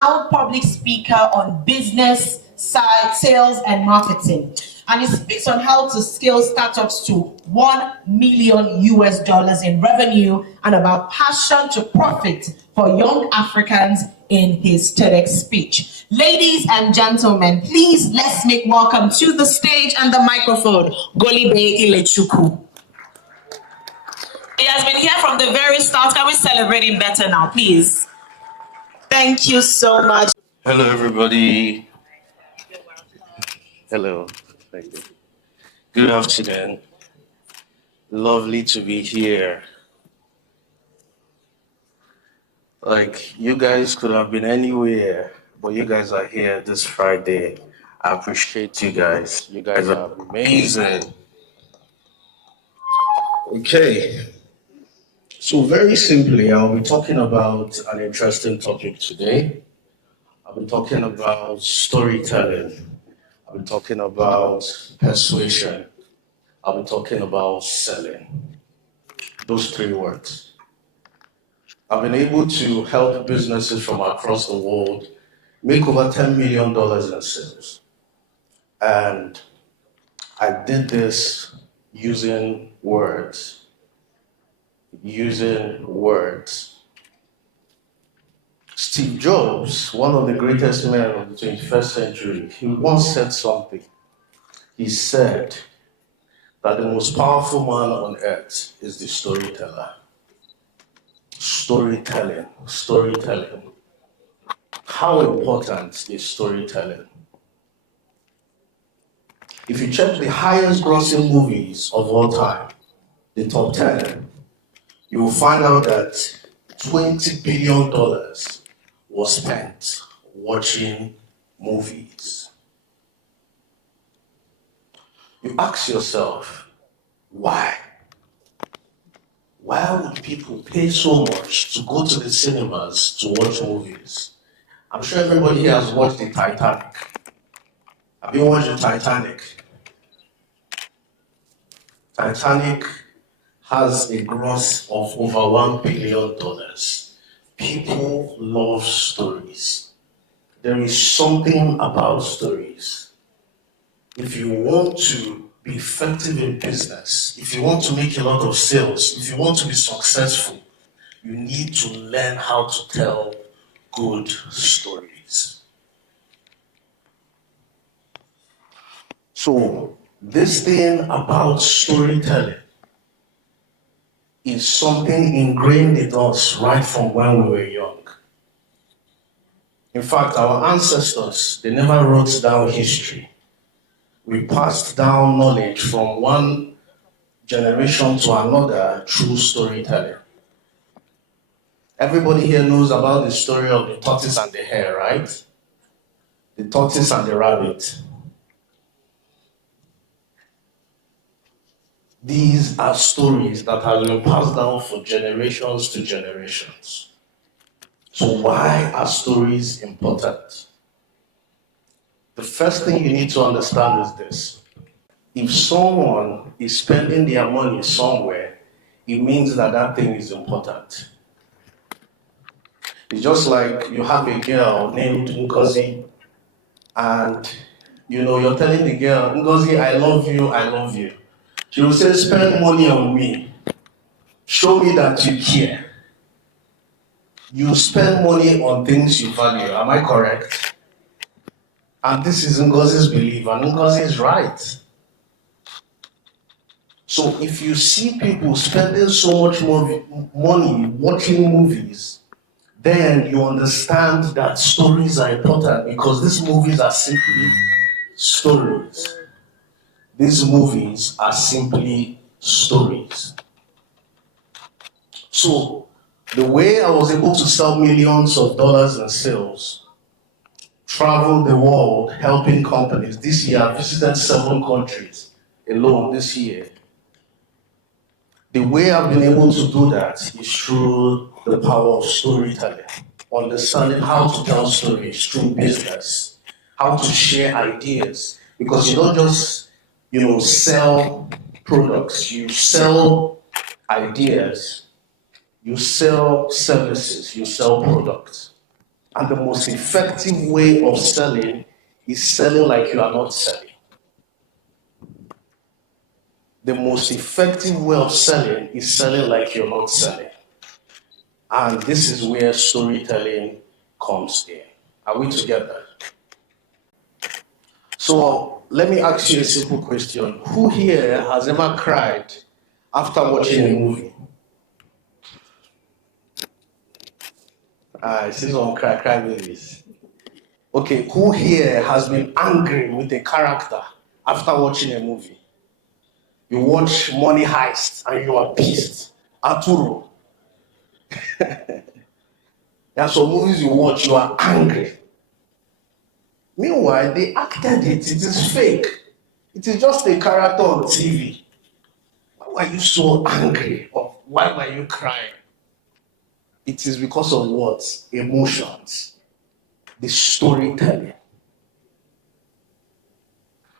public speaker on business side, sales, and marketing. And he speaks on how to scale startups to 1 million US dollars in revenue and about passion to profit for young Africans in his TEDx speech. Ladies and gentlemen, please let's make welcome to the stage and the microphone, Golibe Ilechukwu. He has been here from the very start. Can we celebrate him better now, please? Thank you so much. Hello, everybody. Hello. Thank you. Good afternoon. Lovely to be here. Like, you guys could have been anywhere, but you guys are here this Friday. I appreciate you guys. You guys are amazing. Okay. So, very simply, I'll be talking about an interesting topic today. I'll be talking about storytelling. I'll be talking about persuasion. I'll be talking about selling. Those three words. I've been able to help businesses from across the world make over $10 million in sales. And I did this using words. Steve Jobs, one of the greatest men of the 21st century, he once said something. He said that the most powerful man on earth is the storyteller. Storytelling. How important is storytelling? If you check the highest grossing movies of all time, the top 10, you will find out that $20 billion was spent watching movies. You ask yourself, why? Why would people pay so much to go to the cinemas to watch movies? I'm sure everybody here has watched the Titanic. Have you watched the Titanic? Titanic has a gross of over $1 billion. People love stories. There is something about stories. If you want to be effective in business, if you want to make a lot of sales, if you want to be successful, you need to learn how to tell good stories. So, this thing about storytelling is something ingrained in us right from when we were young. In fact, our ancestors, they never wrote down history. We passed down knowledge from one generation to another through storytelling. Everybody here knows about the story of the tortoise and the hare, right? The tortoise and the rabbit. These are stories that have been passed down for generations to generations. So why are stories important? The first thing you need to understand is this. If someone is spending their money somewhere, it means that that thing is important. It's just like you have a girl named Ngozi, and you're telling the girl, Ngozi, I love you. She will say, spend money on me. Show me that you care. You spend money on things you value. Am I correct? And this is Ngozi's belief, and Ngozi is right. So if you see people spending so much money watching movies, then you understand that stories are important because these movies are simply stories. These movies are simply stories. So the way I was able to sell millions of dollars in sales, travel the world helping companies. This year I visited 7 countries alone this year. The way I've been able to do that is through the power of storytelling, understanding how to tell stories through business, how to share ideas, because you don't just, sell products, you sell ideas, you sell services, you sell products. And the most effective way of selling is selling like you are not selling. The most effective way of selling is selling like you're not selling. And this is where storytelling comes in. Are we together? So let me ask you a simple question. Who here has ever cried after watching a movie? I see some cry movies. Okay, who here has been angry with a character after watching a movie? You watch Money Heist and you are pissed. Arturo. There are some movies you watch, you are angry. Meanwhile, they acted it. It is fake. It is just a character on TV. Why were you so angry? Or why were you crying? It is because of what? Emotions. The storytelling.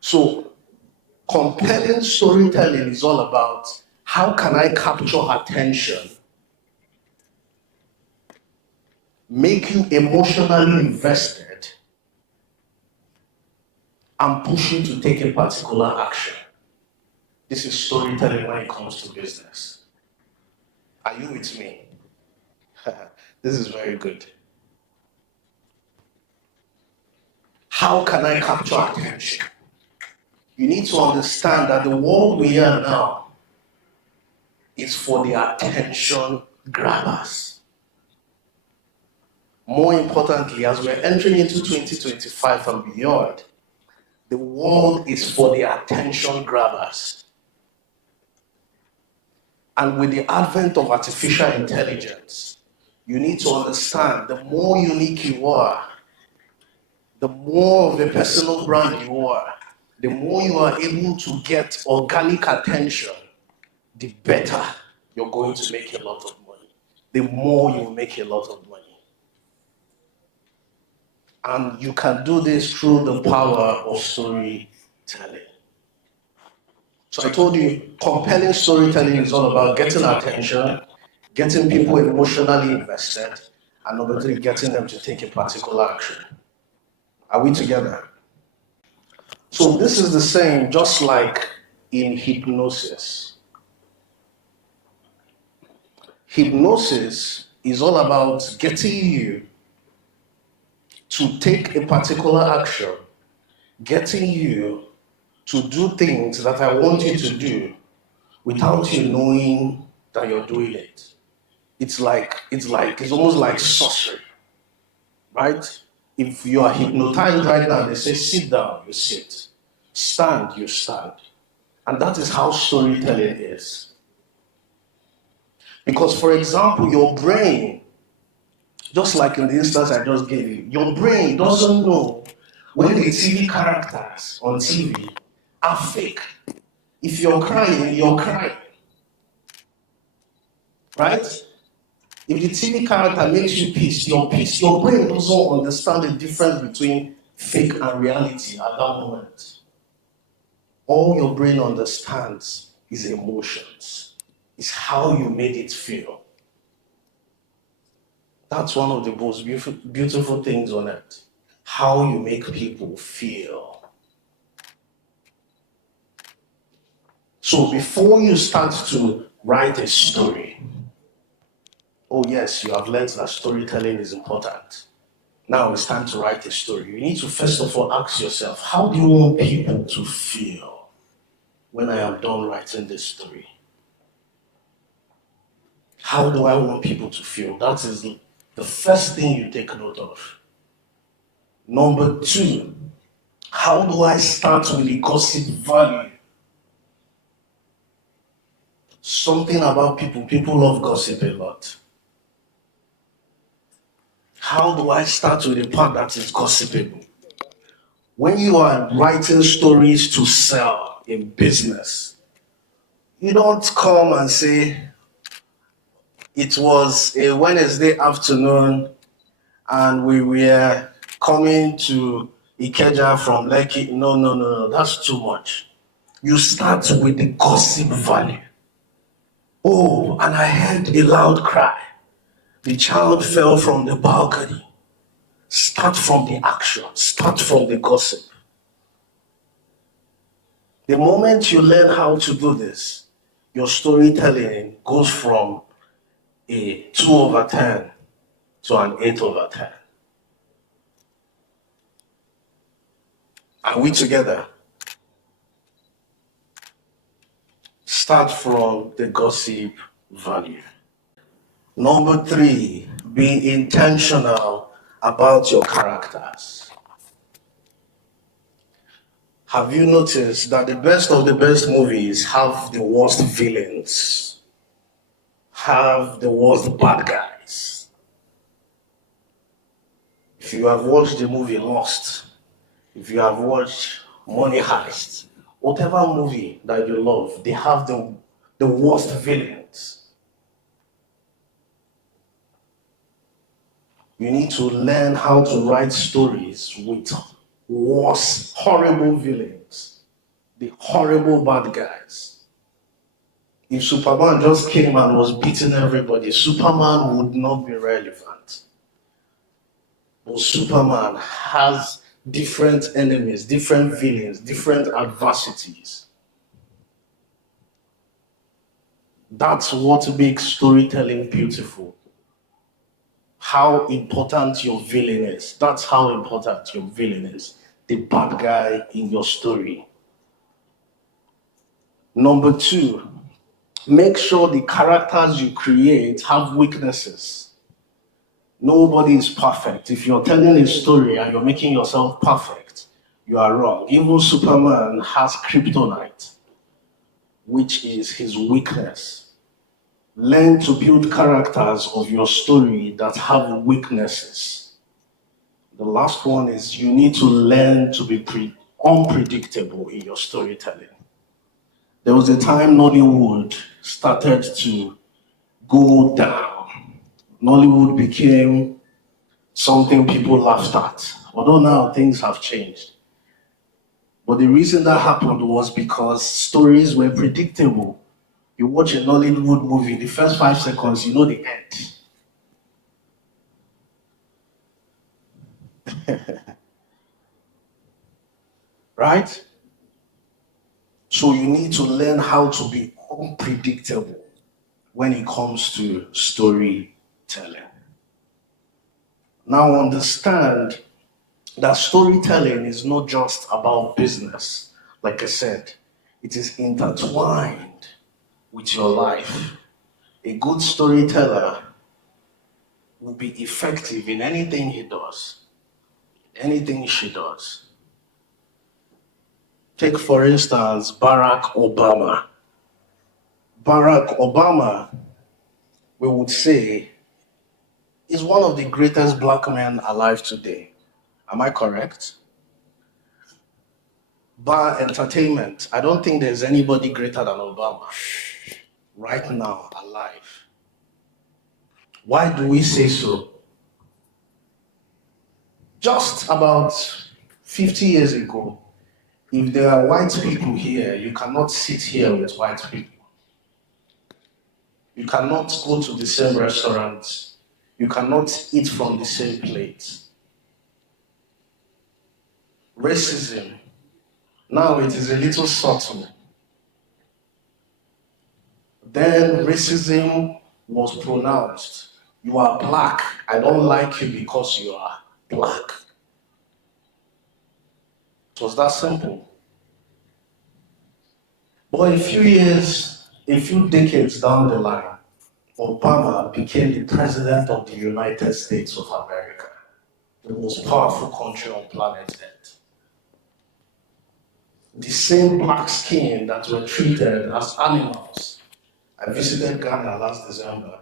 So, compelling storytelling is all about how can I capture attention, make you emotionally invested, and push you to take a particular action. This is storytelling when it comes to business. Are you with me? This is very good. How can I capture attention? You need to understand that the world we are now is for the attention grabbers. More importantly, as we're entering into 2025 and beyond, the world is for the attention grabbers. And with the advent of artificial intelligence, you need to understand the more unique you are, the more of a personal brand you are, the more you are able to get organic attention, the better you're going to make a lot of money. The more you make a lot of money. And you can do this through the power of storytelling. So I told you, compelling storytelling is all about getting attention, getting people emotionally invested, and number three, getting them to take a particular action. Are we together? So this is the same, just like in hypnosis. Hypnosis is all about getting you to take a particular action, getting you to do things that I want you to do without you knowing that you're doing it. It's almost like sorcery, right? If you are hypnotized right now, they say sit down, you sit. Stand, you stand. And that is how storytelling is. Because, for example, your brain, just like in the instance I just gave you, your brain doesn't know when the TV characters on TV are fake. If you're crying, you're crying. Right? If the TV character makes you pissed, you're pissed. Your brain doesn't understand the difference between fake and reality at that moment. All your brain understands is emotions. It's how you made it feel. That's one of the most beautiful things on earth. How you make people feel. So before you start to write a story, oh yes, you have learned that storytelling is important. Now it's time to write a story. You need to first of all ask yourself, how do you want people to feel when I am done writing this story? How do I want people to feel? That is the first thing you take note of. Number two, how do I start with the gossip value? Something about people love gossip a lot. How do I start with the part that is gossipable? When you are writing stories to sell in business, you don't come and say, it was a Wednesday afternoon and we were coming to Ikeja from Lekki. No, that's too much. You start with the gossip value. Oh, and I heard a loud cry. The child fell from the balcony. Start from the action, start from the gossip. The moment you learn how to do this, your storytelling goes from a 2/10 to an 8/10. Are we together? Start from the gossip value. Number 3, be intentional about your characters. Have you noticed that the best of the best movies have the worst villains, have the worst bad guys? If you have watched the movie Lost, if you have watched Money Heist, whatever movie that you love, they have the worst villains. You need to learn how to write stories with worse, horrible villains, the horrible bad guys. If Superman just came and was beating everybody, Superman would not be relevant. But Superman has different enemies, different villains, different adversities. That's what makes storytelling beautiful. How important your villain is. That's how important your villain is. The bad guy in your story. Number 2, make sure the characters you create have weaknesses. Nobody is perfect. If you're telling a story and you're making yourself perfect, you are wrong. Even Superman has kryptonite, which is his weakness. Learn to build characters of your story that have weaknesses. The last one is you need to learn to be unpredictable in your storytelling. There was a time Nollywood started to go down. Nollywood became something people laughed at. Although now things have changed. But the reason that happened was because stories were predictable. You watch a Nollywood movie, the first 5 seconds, you know the end. Right? So you need to learn how to be unpredictable when it comes to storytelling. Now understand that storytelling is not just about business. Like I said, it is intertwined with your life. A good storyteller will be effective in anything he does, anything she does. Take, for instance, Barack Obama. Barack Obama, we would say, is one of the greatest black men alive today. Am I correct? Bar entertainment, I don't think there's anybody greater than Obama right now alive. Why do we say so? Just about 50 years ago, if there are white people here, you cannot sit here with white people. You cannot go to the same restaurant. You cannot eat from the same plate. Racism, now it is a little subtle. Then racism was pronounced. You are black. I don't like you because you are black. It was that simple. But a few decades down the line, Obama became the president of the United States of America, the most powerful country on planet Earth. The same black skin that were treated as animals. I visited Ghana last December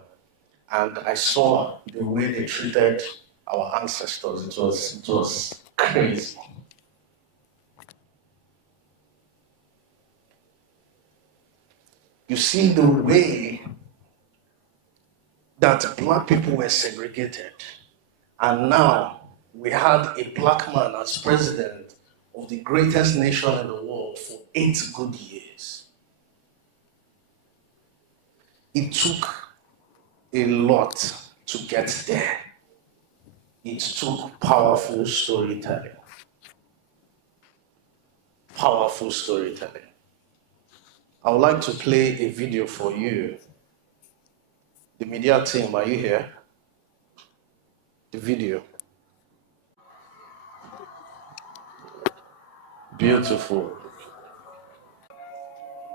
and I saw the way they treated our ancestors. It was crazy. You see the way that black people were segregated. And now we had a black man as president of the greatest nation in the world for 8 good years. It took a lot to get there. It took powerful storytelling. Powerful storytelling. I would like to play a video for you. The media team, are you here? The video. Beautiful.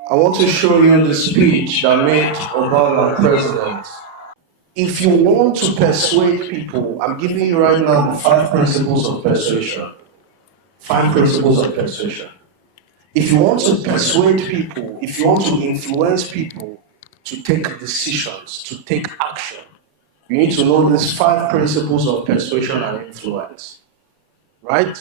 I want to show you the speech that made Obama president. If you want to persuade people, I'm giving you right now the 5 principles of persuasion. 5 principles of persuasion. If you want to persuade people, if you want to influence people to take decisions, to take action, you need to know these 5 principles of persuasion and influence. Right?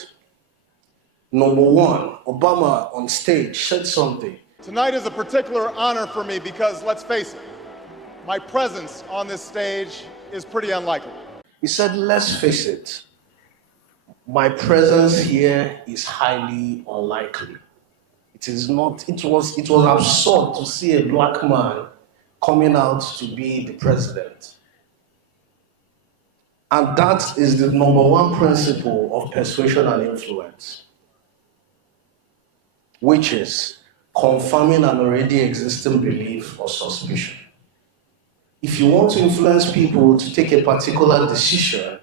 Number 1, Obama on stage said something. Tonight is a particular honor for me because, let's face it, my presence on this stage is pretty unlikely. He said, let's face it, my presence here is highly unlikely. It was absurd to see a black man coming out to be the president. And that is the number 1 principle of persuasion and influence, which is confirming an already existing belief or suspicion. If you want to influence people to take a particular decision,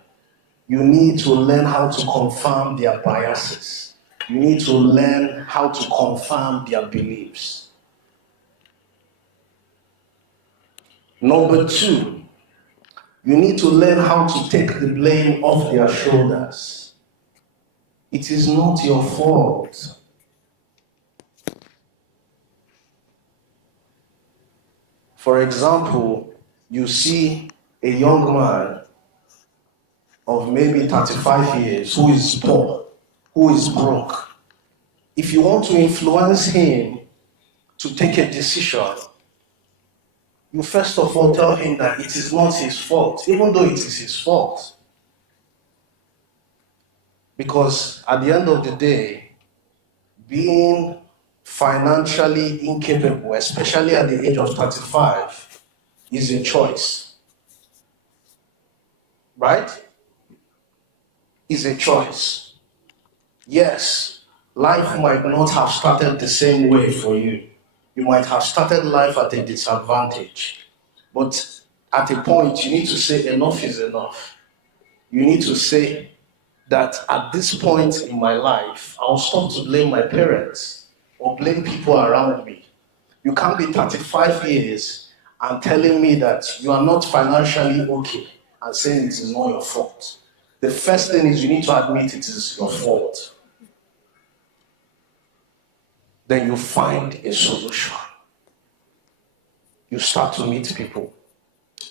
you need to learn how to confirm their biases. You need to learn how to confirm their beliefs. Number 2, you need to learn how to take the blame off their shoulders. It is not your fault. For example, you see a young man of maybe 35 years who is poor, who is broke. If you want to influence him to take a decision, you first of all tell him that it is not his fault, even though it is his fault. Because at the end of the day, being financially incapable, especially at the age of 35, is a choice. Right? Is a choice. Yes, life might not have started the same way for you. You might have started life at a disadvantage. But at a point, you need to say enough is enough. You need to say that at this point in my life, I'll stop to blame my parents or blame people around me. You can't be 35 years and telling me that you are not financially okay and saying it is not your fault. The first thing is you need to admit it is your fault. Then you find a solution. You start to meet people.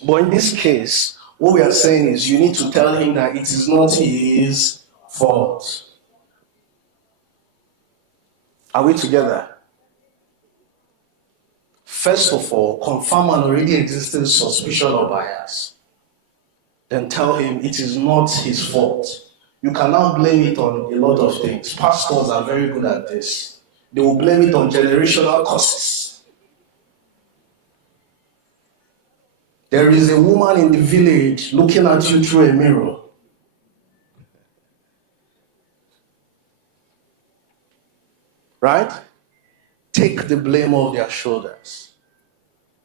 But in this case, what we are saying is you need to tell him that it is not his fault. Are we together? First of all, confirm an already existing suspicion or bias. Then tell him it is not his fault. You can now blame it on a lot of things. Pastors are very good at this. They will blame it on generational causes. There is a woman in the village looking at you through a mirror. Right? Take the blame off their shoulders.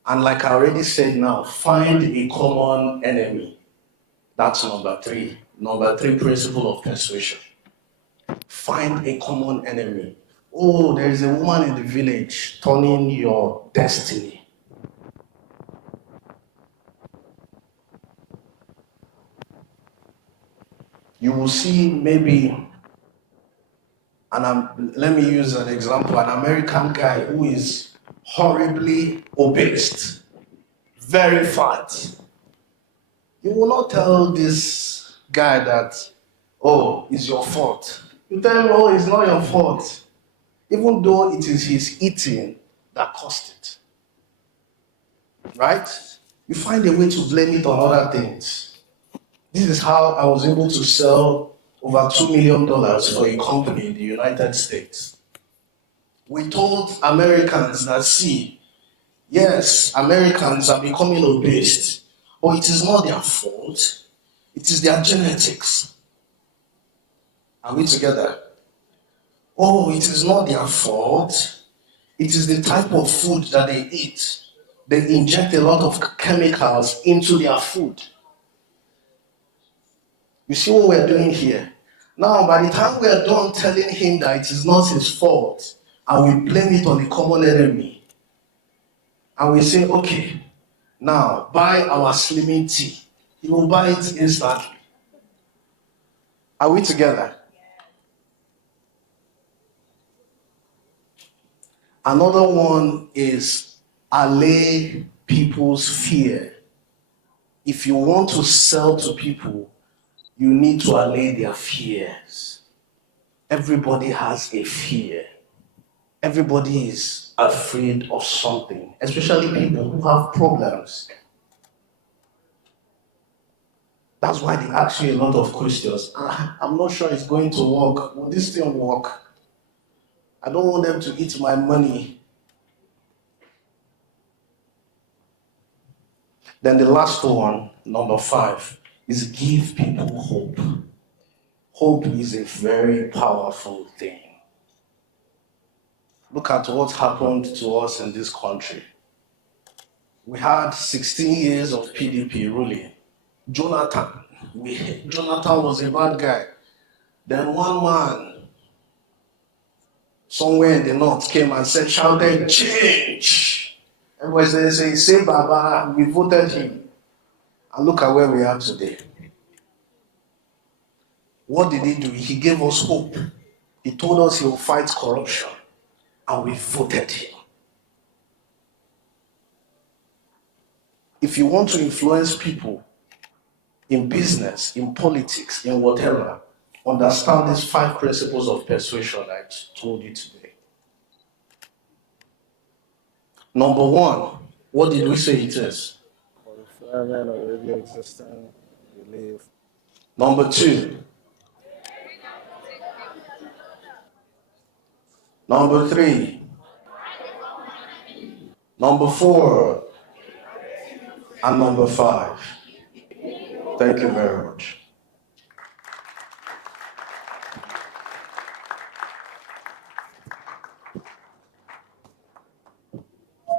And like I already said now, find a common enemy. That's number 3. Number 3 principle of persuasion. Find a common enemy. Oh, there is a woman in the village turning your destiny. You will see maybe, let me use an example, an American guy who is horribly obese, very fat. You will not tell this guy that, oh, it's your fault. You tell him, oh, it's not your fault. Even though it is his eating that caused it. Right? You find a way to blame it on other things. This is how I was able to sell over $2 million for a company in the United States. We told Americans that, see, yes, Americans are becoming obese, but it is not their fault. It is their genetics. Are we together? Oh, it is not their fault. It is the type of food that they eat. They inject a lot of chemicals into their food. You see what we're doing here? Now, by the time we're done telling him that it is not his fault, and we blame it on the common enemy, and we say, okay, now buy our slimming tea. He will buy it instantly. Are we together? Another one is allay people's fear. If you want to sell to people, you need to allay their fears. Everybody has a fear. Everybody is afraid of something, especially people who have problems. That's why they ask you a lot of questions. I'm not sure it's going to work. Will this thing work? I don't want them to eat my money. Then the last one, number 5, is give people hope. Hope is a very powerful thing. Look at what happened to us in this country. We had 16 years of PDP ruling. Jonathan was a bad guy. Then one man somewhere in the north came and said, shouted, change. Everybody say, Baba, we voted him. And look at where we are today. What did he do? He gave us hope. He told us he will fight corruption. And we voted him. If you want to influence people in business, in politics, in whatever, understand these 5 principles of persuasion I told you today. Number 1, what did we say it is? Number 2. Number 3. Number 4. And number 5. Thank you very much.